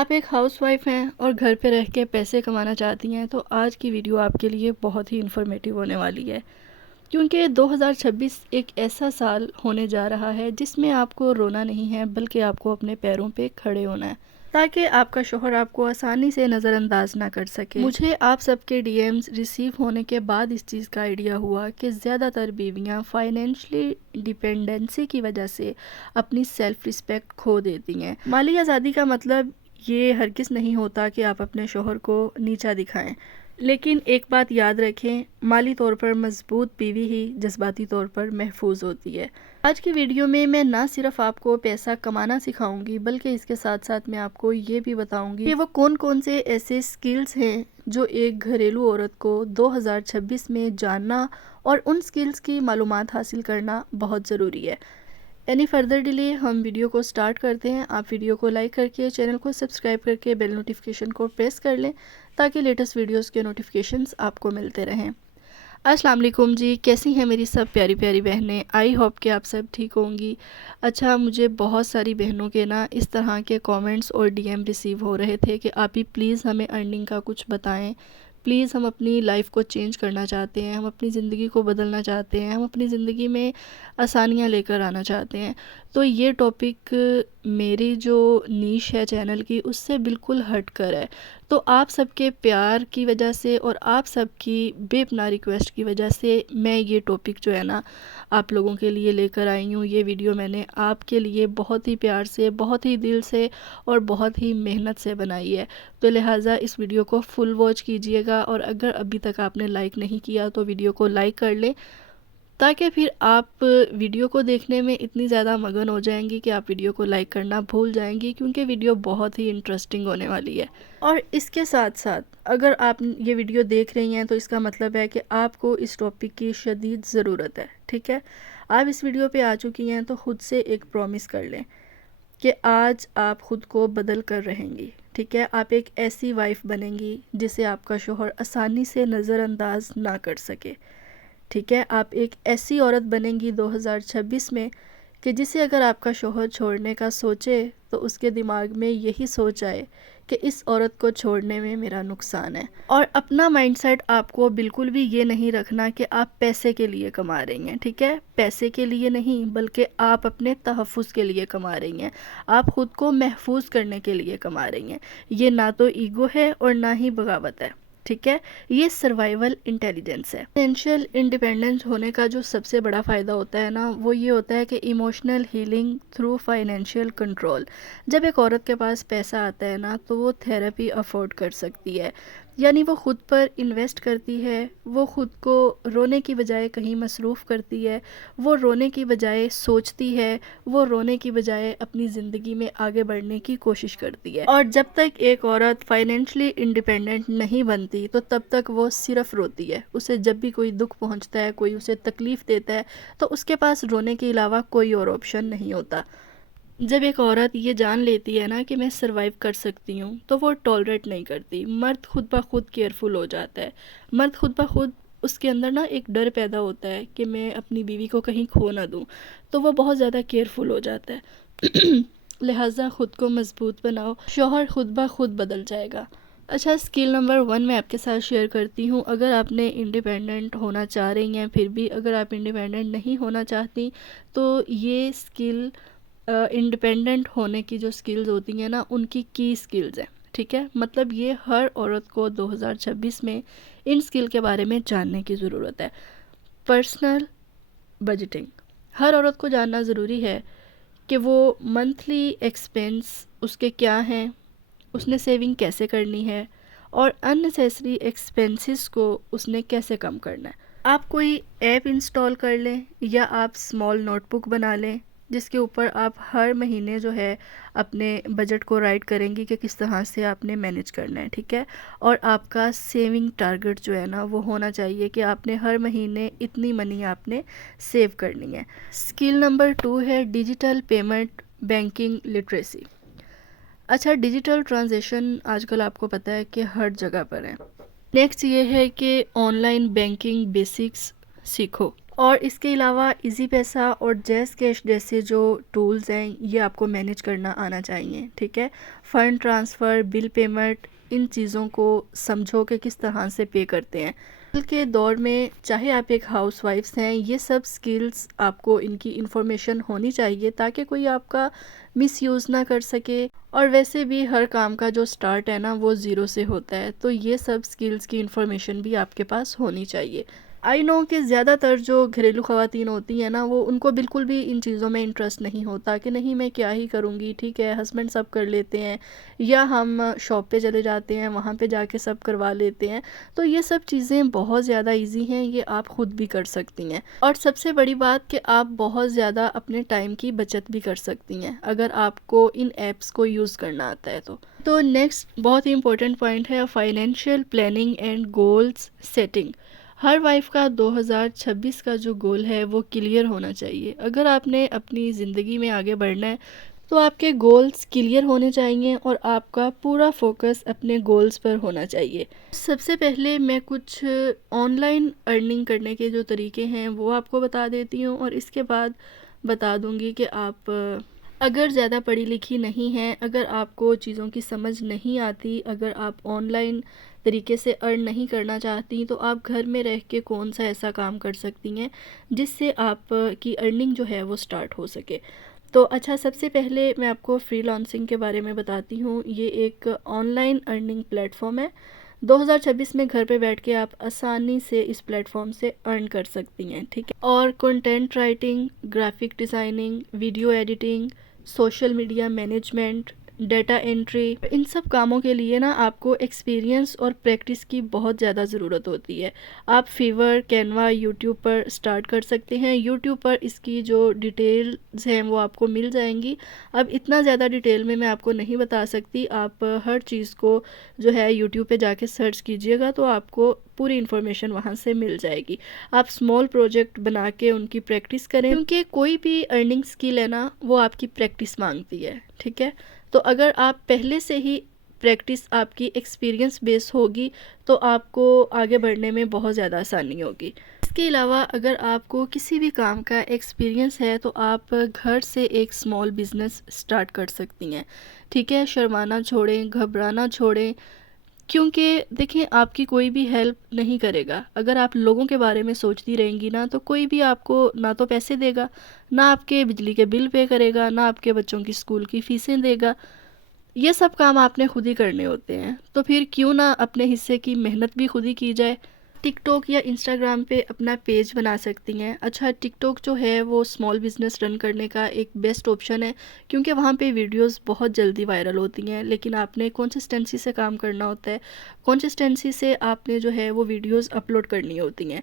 आप एक हाउसवाइफ हैं और घर पे रह के पैसे कमाना चाहती हैं तो आज की वीडियो आपके लिए बहुत ही इन्फॉर्मेटिव होने वाली है। क्योंकि 2026 एक ऐसा साल होने जा रहा है जिसमें आपको रोना नहीं है बल्कि आपको अपने पैरों पे खड़े होना है, ताकि आपका शोहर आपको आसानी से नज़रअंदाज ना कर सके। मुझे आप सबके डीएम्स रिसीव होने के बाद इस चीज़ का आइडिया हुआ कि ज़्यादातर बीवियां फाइनेंशियली डिपेंडेंसी की वजह से अपनी सेल्फ रिस्पेक्ट खो देती हैं। माली आज़ादी का मतलब ये हरगिज़ नहीं होता कि आप अपने शोहर को नीचा दिखाएं, लेकिन एक बात याद रखें, माली तौर पर मजबूत बीवी ही जज्बाती तौर पर महफूज होती है। आज की वीडियो में मैं ना सिर्फ आपको पैसा कमाना सिखाऊंगी बल्कि इसके साथ साथ मैं आपको ये भी बताऊंगी कि वो कौन कौन से ऐसे स्किल्स हैं जो एक घरेलू औरत को 2026 में जानना और उन स्किल्स की मालूमात हासिल करना बहुत ज़रूरी है। एनी फर्दर डिले, हम वीडियो को स्टार्ट करते हैं। आप वीडियो को लाइक करके चैनल को सब्सक्राइब करके बेल नोटिफिकेशन को प्रेस कर लें ताकि लेटेस्ट वीडियोस के नोटिफिकेशंस आपको मिलते रहें। अस्सलाम वालेकुम जी, कैसी हैं मेरी सब प्यारी प्यारी बहनें। आई होप कि आप सब ठीक होंगी। अच्छा, मुझे बहुत सारी बहनों के ना इस तरह के कमेंट्स और डीएम रिसीव हो रहे थे कि आप ही प्लीज़ हमें अर्निंग का कुछ बताएं, प्लीज़ हम अपनी लाइफ को चेंज करना चाहते हैं, हम अपनी ज़िंदगी को बदलना चाहते हैं, हम अपनी ज़िंदगी में आसानियाँ लेकर आना चाहते हैं। तो ये टॉपिक मेरी जो नीश है चैनल की उससे बिल्कुल हट कर है। तो आप सबके प्यार की वजह से और आप सबकी बेपनाह रिक्वेस्ट की वजह से मैं ये टॉपिक जो है ना आप लोगों के लिए लेकर आई हूँ। ये वीडियो मैंने आपके लिए बहुत ही प्यार से, बहुत ही दिल से और बहुत ही मेहनत से बनाई है। तो लिहाजा इस वीडियो को फुल वॉच कीजिएगा और अगर अभी तक आपने लाइक नहीं किया तो वीडियो को लाइक कर लें, ताकि फिर आप वीडियो को देखने में इतनी ज़्यादा मगन हो जाएंगी कि आप वीडियो को लाइक करना भूल जाएंगी, क्योंकि वीडियो बहुत ही इंटरेस्टिंग होने वाली है। और इसके साथ साथ अगर आप ये वीडियो देख रही हैं तो इसका मतलब है कि आपको इस टॉपिक की शदीद ज़रूरत है। ठीक है, आप इस वीडियो पे आ चुकी हैं तो ख़ुद से एक प्रॉमिस कर लें कि आज आप ख़ुद को बदल कर रहेंगी। ठीक है, आप एक ऐसी वाइफ बनेंगी जिसे आपका शोहर आसानी से नज़रअंदाज ना कर सके। ठीक है, आप एक ऐसी औरत बनेंगी 2026 में कि जिसे अगर आपका शोहर छोड़ने का सोचे तो उसके दिमाग में यही सोच आए कि इस औरत को छोड़ने में मेरा नुकसान है। और अपना माइंडसेट आपको बिल्कुल भी ये नहीं रखना कि आप पैसे के लिए कमा रही हैं। ठीक है, पैसे के लिए नहीं बल्कि आप अपने तहफ़्फ़ुज़ के लिए कमा रही हैं, आप ख़ुद को महफूज करने के लिए कमा रही हैं। ये ना तो ईगो है और ना ही बगावत है। ठीक है, ये सर्वाइवल इंटेलिजेंस है। फाइनेंशियल इंडिपेंडेंस होने का जो सबसे बड़ा फ़ायदा होता है ना वो ये होता है कि emotional healing through financial control. जब एक औरत के पास पैसा आता है ना तो वो थेरेपी अफोर्ड कर सकती है, यानी वो ख़ुद पर इन्वेस्ट करती है, वो ख़ुद को रोने की बजाय कहीं मसरूफ़ करती है, वो रोने की बजाय सोचती है, वो रोने की बजाय अपनी ज़िंदगी में आगे बढ़ने की कोशिश करती है। और जब तक एक औरत फाइनेंशियली इंडिपेंडेंट नहीं बनती तो तब तक वो सिर्फ रोती है। उसे जब भी कोई दुख पहुंचता है, कोई उसे तकलीफ़ देता है तो उसके पास रोने के अलावा कोई और ऑप्शन नहीं होता। जब एक औरत ये जान लेती है ना कि मैं सरवाइव कर सकती हूँ तो वो टॉलरेट नहीं करती। मर्द खुद ब खुद केयरफुल हो जाता है। मर्द खुद ब खुद उसके अंदर ना एक डर पैदा होता है कि मैं अपनी बीवी को कहीं खो ना दूँ, तो वो बहुत ज़्यादा केयरफुल हो जाता है। लिहाजा ख़ुद को मजबूत बनाओ, शौहर खुद ब खुद बदल जाएगा। अच्छा, स्किल नंबर 1 मैं आपके साथ शेयर करती हूँ। अगर आपने इंडिपेंडेंट होना चाह रही हैं, फिर भी अगर आप इंडिपेंडेंट नहीं होना चाहती तो ये स्किल इंडिपेंडेंट होने की जो स्किल्स होती हैं ना उनकी की स्किल्स हैं। ठीक है, मतलब ये हर औरत को 2026 में इन स्किल के बारे में जानने की ज़रूरत है। पर्सनल बजटिंग हर औरत को जानना ज़रूरी है कि वो मंथली एक्सपेंस उसके क्या हैं, उसने सेविंग कैसे करनी है और अननेसेसरी एक्सपेंसेस को उसने कैसे कम करना है। आप कोई ऐप इंस्टॉल कर लें या आप स्मॉल नोटबुक बना लें जिसके ऊपर आप हर महीने जो है अपने बजट को राइट करेंगी कि किस तरह से आपने मैनेज करना है। ठीक है, और आपका सेविंग टारगेट जो है ना वो होना चाहिए कि आपने हर महीने इतनी मनी आपने सेव करनी है। स्किल नंबर 2 है डिजिटल पेमेंट बैंकिंग लिटरेसी। अच्छा, डिजिटल ट्रांजैक्शन आजकल आपको पता है कि हर जगह पर है। नेक्स्ट ये है कि ऑनलाइन बैंकिंग बेसिक्स सीखो। और इसके अलावा इजी पैसा और जैज़ कैश जैसे जो टूल्स हैं ये आपको मैनेज करना आना चाहिए, ठीक है। फ़ंड ट्रांसफ़र, बिल पेमेंट, इन चीज़ों को समझो कि किस तरह से पे करते हैं। कल के दौर में चाहे आप एक हाउसवाइफ्स हैं, ये सब स्किल्स आपको इनकी इन्फॉर्मेशन होनी चाहिए ताकि कोई आपका मिसयूज़ ना कर सके। और वैसे भी हर काम का जो स्टार्ट है ना वो ज़ीरो से होता है, तो ये सब स्किल्स की इन्फॉर्मेशन भी आपके पास होनी चाहिए। आई नो कि ज़्यादातर जो घरेलू ख़वातीन होती हैं ना वो उनको बिल्कुल भी इन चीज़ों में इंटरेस्ट नहीं होता कि नहीं मैं क्या ही करूँगी, ठीक है हस्बैंड सब कर लेते हैं, या हम शॉप पे चले जाते हैं वहाँ पे जाके सब करवा लेते हैं। तो ये सब चीज़ें बहुत ज़्यादा इजी हैं, ये आप ख़ुद भी कर सकती हैं। और सबसे बड़ी बात कि आप बहुत ज़्यादा अपने टाइम की बचत भी कर सकती हैं अगर आपको इन ऐप्स को यूज़ करना आता है तो नेक्स्ट बहुत ही इंपॉर्टेंट पॉइंट है financial planning and goals setting. Her wife का 2026 का जो गोल है वो क्लियर होना चाहिए। अगर आपने अपनी ज़िंदगी में आगे बढ़ना है तो आपके गोल्स क्लियर होने चाहिए और आपका पूरा फोकस अपने गोल्स पर होना चाहिए। सबसे पहले मैं कुछ ऑनलाइन अर्निंग करने के जो तरीके हैं वो आपको बता देती हूँ, और इसके बाद बता दूँगी कि आप अगर ज़्यादा पढ़ी लिखी नहीं हैं, अगर आपको चीज़ों की समझ नहीं आती, अगर आप ऑनलाइन तरीके से अर्न नहीं करना चाहती, तो आप घर में रह के कौन सा ऐसा काम कर सकती हैं जिससे आप की अर्निंग जो है वो स्टार्ट हो सके। तो अच्छा, सबसे पहले मैं आपको फ्रीलांसिंग के बारे में बताती हूँ। ये एक ऑनलाइन अर्निंग प्लेटफॉर्म है। 2026 में घर पे बैठ के आप आसानी से इस प्लेटफॉर्म से अर्न कर सकती हैं, ठीक है। और content writing, graphic designing, video editing, social media management, data entry, इन सब कामों के लिए ना आपको एक्सपीरियंस और प्रैक्टिस की बहुत ज़्यादा ज़रूरत होती है। आप फीवर, कैनवा, यूट्यूब पर स्टार्ट कर सकते हैं। यूट्यूब पर इसकी जो डिटेल्स हैं वो आपको मिल जाएंगी। अब इतना ज़्यादा डिटेल में मैं आपको नहीं बता सकती, आप हर चीज़ को जो है यूट्यूब पे जाके सर्च कीजिएगा तो आपको पूरी इन्फॉर्मेशन वहाँ से मिल जाएगी। आप स्मॉल प्रोजेक्ट बना के उनकी प्रैक्टिस करें, क्योंकि कोई भी अर्निंग स्किल है ना वो आपकी प्रैक्टिस मांगती है, ठीक है। तो अगर आप पहले से ही प्रैक्टिस आपकी एक्सपीरियंस बेस होगी तो आपको आगे बढ़ने में बहुत ज़्यादा आसानी होगी। इसके अलावा अगर आपको किसी भी काम का एक्सपीरियंस है तो आप घर से एक स्मॉल बिज़नेस स्टार्ट कर सकती हैं, ठीक है। शर्माना छोड़ें, घबराना छोड़ें, क्योंकि देखिए आपकी कोई भी हेल्प नहीं करेगा। अगर आप लोगों के बारे में सोचती रहेंगी ना तो कोई भी आपको ना तो पैसे देगा, ना आपके बिजली के बिल पे करेगा, ना आपके बच्चों की स्कूल की फ़ीसें देगा। ये सब काम आपने खुद ही करने होते हैं, तो फिर क्यों ना अपने हिस्से की मेहनत भी खुद ही की जाए। टिकटॉक या इंस्टाग्राम पे अपना पेज बना सकती हैं। अच्छा, टिकटॉक जो है वो स्मॉल बिज़नेस रन करने का एक बेस्ट ऑप्शन है, क्योंकि वहाँ पे वीडियोस बहुत जल्दी वायरल होती हैं, लेकिन आपने कंसिस्टेंसी से काम करना होता है। कंसिस्टेंसी से आपने जो है वो वीडियोस अपलोड करनी होती हैं,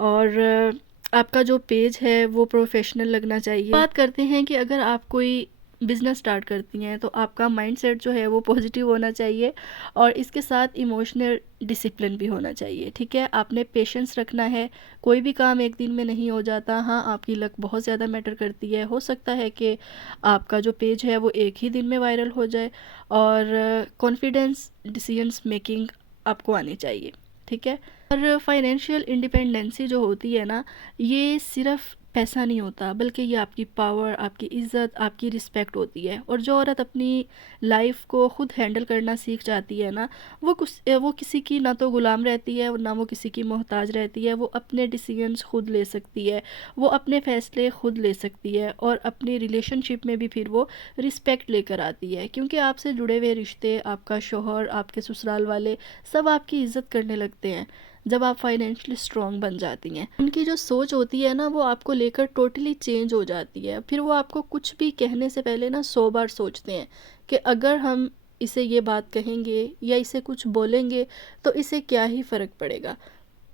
और आपका जो पेज है वो प्रोफेशनल लगना चाहिए। बात करते हैं कि अगर आप कोई बिज़नेस स्टार्ट करती हैं तो आपका माइंडसेट जो है वो पॉजिटिव होना चाहिए, और इसके साथ इमोशनल डिसिप्लिन भी होना चाहिए, ठीक है। आपने पेशेंस रखना है, कोई भी काम एक दिन में नहीं हो जाता। हाँ, आपकी लक बहुत ज़्यादा मैटर करती है, हो सकता है कि आपका जो पेज है वो एक ही दिन में वायरल हो जाए। और कॉन्फिडेंस, डिसीजंस मेकिंग आपको आनी चाहिए, ठीक है। और फाइनेंशियल इंडिपेंडेंसी जो होती है ना, ये सिर्फ पैसा नहीं होता, बल्कि ये आपकी पावर, आपकी इज़्ज़त, आपकी रिस्पेक्ट होती है। और जो औरत अपनी लाइफ को खुद हैंडल करना सीख जाती है ना, वो किसी की ना तो ग़ुलाम रहती है ना वो किसी की मोहताज रहती है। वो अपने डिसीजंस खुद ले सकती है, वो अपने फ़ैसले खुद ले सकती है, और अपनी रिलेशनशिप में भी फिर वो रिस्पेक्ट लेकर आती है, क्योंकि आपसे जुड़े हुए रिश्ते, आपका शौहर, आपके ससुराल वाले सब आपकी इज़्ज़त करने लगते हैं जब आप फाइनेंशियली स्ट्रॉन्ग बन जाती हैं। उनकी जो सोच होती है ना वो आपको लेकर टोटली चेंज हो जाती है। फिर वो आपको कुछ भी कहने से पहले ना 100 बार सोचते हैं कि अगर हम इसे ये बात कहेंगे या इसे कुछ बोलेंगे तो इसे क्या ही फ़र्क पड़ेगा।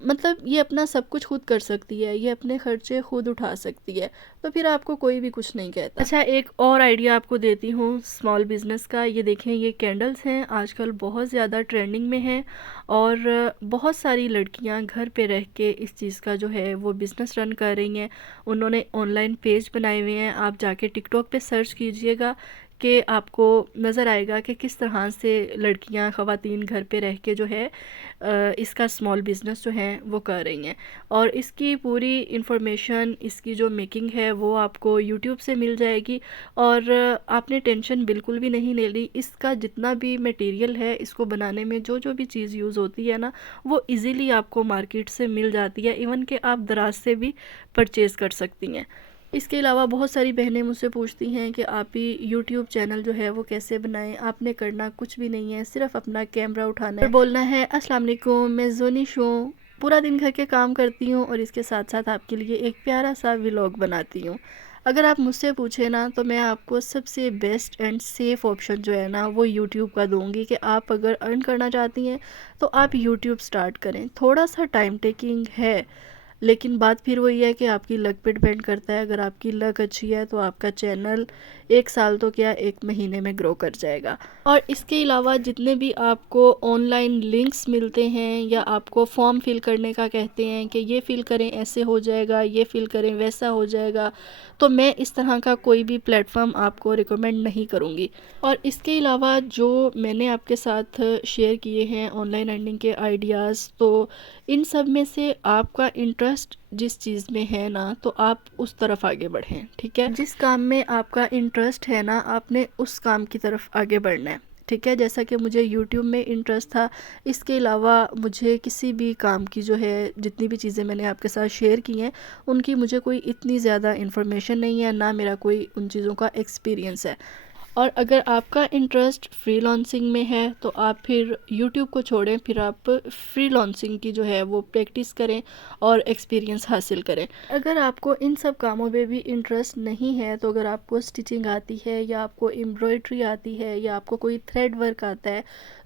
मतलब ये अपना सब कुछ खुद कर सकती है, ये अपने खर्चे खुद उठा सकती है, तो फिर आपको कोई भी कुछ नहीं कहता। अच्छा, एक और आइडिया आपको देती हूँ स्मॉल बिज़नेस का। ये देखें, ये कैंडल्स हैं, आजकल बहुत ज़्यादा ट्रेंडिंग में हैं, और बहुत सारी लड़कियाँ घर पे रह के इस चीज़ का जो है वो बिज़नेस रन कर रही हैं। उन्होंने ऑनलाइन पेज बनाए हुए हैं, आप जाके टिकटॉक पे सर्च कीजिएगा, के आपको नज़र आएगा कि किस तरह से लड़कियां ख़वातीन घर पे रह के जो है इसका स्मॉल बिज़नेस जो है वो कर रही हैं। और इसकी पूरी इंफॉर्मेशन, इसकी जो मेकिंग है वो आपको यूट्यूब से मिल जाएगी। और आपने टेंशन बिल्कुल भी नहीं लेनी। इसका जितना भी मटेरियल है, इसको बनाने में जो जो भी चीज़ यूज़ होती है ना, वो इजीली आपको मार्केट से मिल जाती है। इवन कि आप दराज से भी परचेज़ कर सकती हैं। इसके अलावा बहुत सारी बहनें मुझसे पूछती हैं कि आप ही यूट्यूब चैनल जो है वो कैसे बनाएं। आपने करना कुछ भी नहीं है, सिर्फ अपना कैमरा उठाना है और बोलना है अस्सलाम वालेकुम, मैं जोनिश हूँ, पूरा दिन घर के काम करती हूँ और इसके साथ साथ आपके लिए एक प्यारा सा व्लॉग बनाती हूँ। अगर आप मुझसे पूछे ना, तो मैं आपको सबसे बेस्ट एंड सेफ़ ऑप्शन जो है ना वो यूट्यूब का दूंगी कि आप अगर अर्न करना चाहती हैं तो आप यूट्यूब स्टार्ट करें। थोड़ा सा टाइम टेकिंग है, लेकिन बात फिर वही है कि आपकी लक पे डिपेंड करता है। अगर आपकी लक अच्छी है तो आपका चैनल 1 साल तो क्या 1 महीने में ग्रो कर जाएगा। और इसके अलावा जितने भी आपको ऑनलाइन लिंक्स मिलते हैं या आपको फॉर्म फिल करने का कहते हैं कि ये फिल करें ऐसे हो जाएगा, ये फिल करें वैसा हो जाएगा, तो मैं इस तरह का कोई भी प्लेटफॉर्म आपको रिकमेंड नहीं करूँगी। और इसके अलावा जो मैंने आपके साथ शेयर किए हैं ऑनलाइन अर्निंग के आइडियाज़, तो इन सब में से आपका इंटरेस्ट जिस चीज़ में है ना, तो आप उस तरफ आगे बढ़ें। ठीक है, जिस काम में आपका इंटरेस्ट है ना, आपने उस काम की तरफ आगे बढ़ना है। ठीक है, जैसा कि मुझे यूट्यूब में इंटरेस्ट था, इसके अलावा मुझे किसी भी काम की जो है, जितनी भी चीज़ें मैंने आपके साथ शेयर की हैं, उनकी मुझे कोई इतनी ज़्यादा इन्फॉर्मेशन नहीं है, ना मेरा कोई उन चीज़ों का एक्सपीरियंस है। और अगर आपका इंटरेस्ट फ्रीलांसिंग में है तो आप फिर यूट्यूब को छोड़ें, फिर आप फ्रीलांसिंग की जो है वो प्रैक्टिस करें और एक्सपीरियंस हासिल करें। अगर आपको इन सब कामों में भी इंटरेस्ट नहीं है, तो अगर आपको स्टिचिंग आती है या आपको एम्ब्रॉयड्री आती है या आपको कोई थ्रेड वर्क आता है,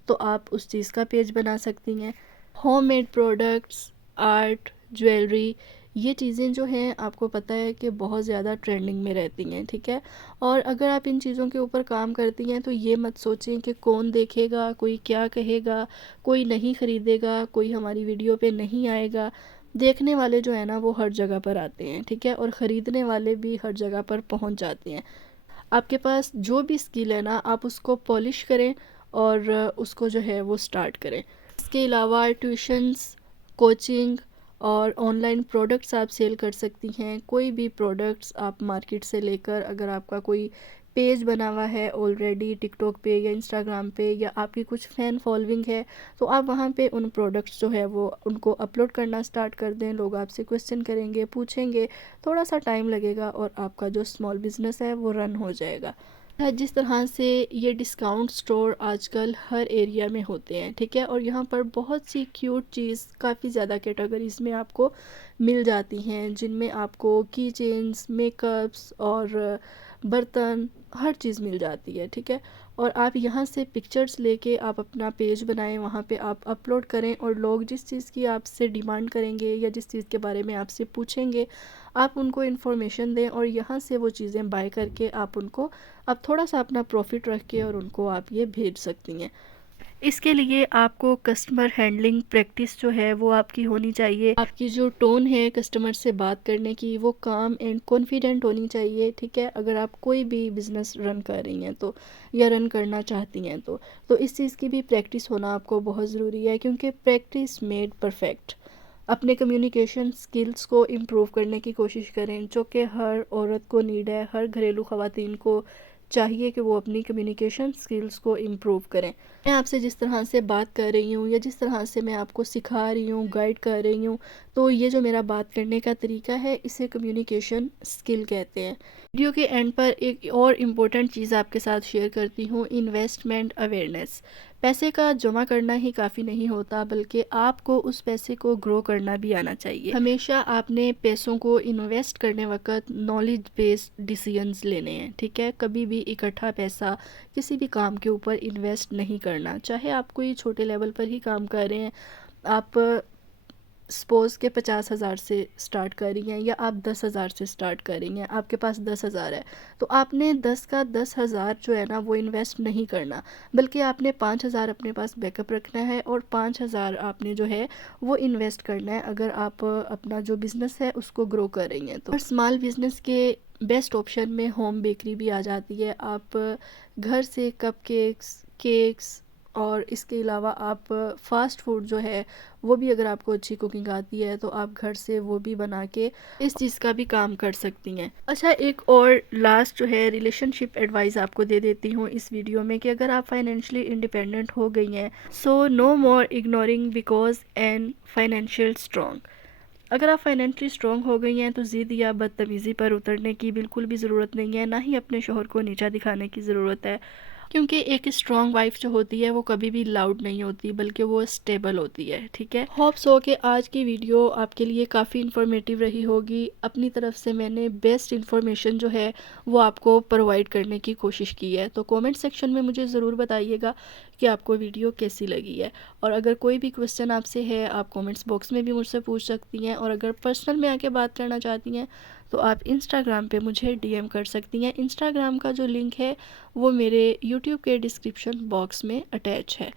तो आप उस चीज़ का पेज बना सकती हैं। होममेड प्रोडक्ट्स, आर्ट, ज्वेलरी, ये चीज़ें जो हैं आपको पता है कि बहुत ज़्यादा ट्रेंडिंग में रहती हैं। ठीक है, और अगर आप इन चीज़ों के ऊपर काम करती हैं तो ये मत सोचें कि कौन देखेगा, कोई क्या कहेगा, कोई नहीं ख़रीदेगा, कोई हमारी वीडियो पे नहीं आएगा। देखने वाले जो है ना वो हर जगह पर आते हैं। ठीक है, और ख़रीदने वाले भी हर जगह पर पहुंच जाते हैं। आपके पास जो भी स्किल है ना, आप उसको पॉलिश करें और उसको जो है वो स्टार्ट करें। इसके अलावा ट्यूशन्स, कोचिंग और ऑनलाइन प्रोडक्ट्स आप सेल कर सकती हैं। कोई भी प्रोडक्ट्स आप मार्केट से लेकर, अगर आपका कोई पेज बना हुआ है ऑलरेडी टिकटॉक पे या इंस्टाग्राम पे, या आपकी कुछ फ़ैन फॉलोइंग है, तो आप वहाँ पे उन प्रोडक्ट्स जो है वो उनको अपलोड करना स्टार्ट कर दें। लोग आपसे क्वेश्चन करेंगे, पूछेंगे, थोड़ा सा टाइम लगेगा और आपका जो स्मॉल बिज़नेस है वो रन हो जाएगा। जिस तरह से ये डिस्काउंट स्टोर आजकल हर एरिया में होते हैं। ठीक है, और यहाँ पर बहुत सी क्यूट चीज़ काफ़ी ज़्यादा कैटेगरीज़ में आपको मिल जाती हैं, जिनमें आपको की चेन्स, मेकअप्स और बर्तन, हर चीज़ मिल जाती है। ठीक है, और आप यहाँ से पिक्चर्स लेके आप अपना पेज बनाएं, वहाँ पे आप अपलोड करें और लोग जिस चीज़ की आपसे डिमांड करेंगे या जिस चीज़ के बारे में आपसे पूछेंगे, आप उनको इन्फॉर्मेशन दें और यहाँ से वो चीज़ें बाय करके आप उनको, आप थोड़ा सा अपना प्रॉफिट रख के और उनको आप ये भेज सकती हैं। इसके लिए आपको कस्टमर हैंडलिंग प्रैक्टिस जो है वो आपकी होनी चाहिए। आपकी जो टोन है कस्टमर से बात करने की, वो काम एंड कॉन्फिडेंट होनी चाहिए। ठीक है, अगर आप कोई भी बिज़नेस रन कर रही हैं तो, या रन करना चाहती हैं तो इस चीज़ की भी प्रैक्टिस होना आपको बहुत ज़रूरी है, क्योंकि प्रैक्टिस मेड परफेक्ट। अपने कम्युनिकेशन स्किल्स को इम्प्रूव करने की कोशिश करें, जो कि हर औरत को नीड है, हर घरेलू ख़वातीन को चाहिए कि वो अपनी कम्युनिकेशन स्किल्स को इम्प्रूव करें। मैं आपसे जिस तरह से बात कर रही हूँ या जिस तरह से मैं आपको सिखा रही हूँ, गाइड कर रही हूँ, तो ये जो मेरा बात करने का तरीका है, इसे कम्युनिकेशन स्किल कहते हैं। वीडियो के एंड पर एक और इम्पोर्टेंट चीज़ आपके साथ शेयर करती हूँ, इन्वेस्टमेंट अवेयरनेस। पैसे का जमा करना ही काफ़ी नहीं होता, बल्कि आपको उस पैसे को ग्रो करना भी आना चाहिए। हमेशा आपने पैसों को इन्वेस्ट करने वक्त नॉलेज बेस्ड डिसीजंस लेने हैं। ठीक है, कभी भी इकट्ठा पैसा किसी भी काम के ऊपर इन्वेस्ट नहीं करना। चाहे आप कोई छोटे लेवल पर ही काम कर रहे हैं, आप सपोज़ के 50,000 से स्टार्ट कर रही हैं या आप 10,000 से स्टार्ट कर रही हैं, आपके पास 10,000 है, तो आपने 10 का 10,000 जो है ना वो इन्वेस्ट नहीं करना, बल्कि आपने 5,000 अपने पास बैकअप रखना है और 5,000 आपने जो है वो इन्वेस्ट करना है, अगर आप अपना जो बिज़नेस है उसको ग्रो कर रही हैं तो। और स्मॉल बिज़नेस के बेस्ट ऑप्शन में होम बेकरी भी आ जाती है। आप घर से कपकेक्स, केक्स और इसके अलावा आप फ़ास्ट फूड जो है वो भी, अगर आपको अच्छी कुकिंग आती है तो आप घर से वो भी बना के इस चीज़ का भी काम कर सकती हैं। अच्छा, एक और लास्ट जो है रिलेशनशिप एडवाइस आपको दे देती हूँ इस वीडियो में कि अगर आप फाइनेंशियली इंडिपेंडेंट हो गई हैं, so no more ignoring because and financial strong. अगर आप फाइनेंशियली स्ट्रॉन्ग हो गई हैं तो ज़िद या बदतमीज़ी पर उतरने की बिल्कुल भी ज़रूरत नहीं है, ना ही अपने शोहर को नीचा दिखाने की ज़रूरत है। क्योंकि एक स्ट्रॉन्ग वाइफ जो होती है वो कभी भी लाउड नहीं होती, बल्कि वो स्टेबल होती है। ठीक है, होप सो कि आज की वीडियो आपके लिए काफ़ी इन्फॉर्मेटिव रही होगी। अपनी तरफ से मैंने बेस्ट इन्फॉर्मेशन जो है वो आपको प्रोवाइड करने की कोशिश की है। तो कमेंट सेक्शन में मुझे ज़रूर बताइएगा कि आपको वीडियो कैसी लगी है। और अगर कोई भी क्वेश्चन आपसे है, आप कमेंट्स बॉक्स में भी मुझसे पूछ सकती हैं। और अगर पर्सनल में आके बात करना चाहती हैं तो आप इंस्टाग्राम पे मुझे डीएम कर सकती हैं। इंस्टाग्राम का जो लिंक है वो मेरे यूट्यूब के डिस्क्रिप्शन बॉक्स में अटैच है।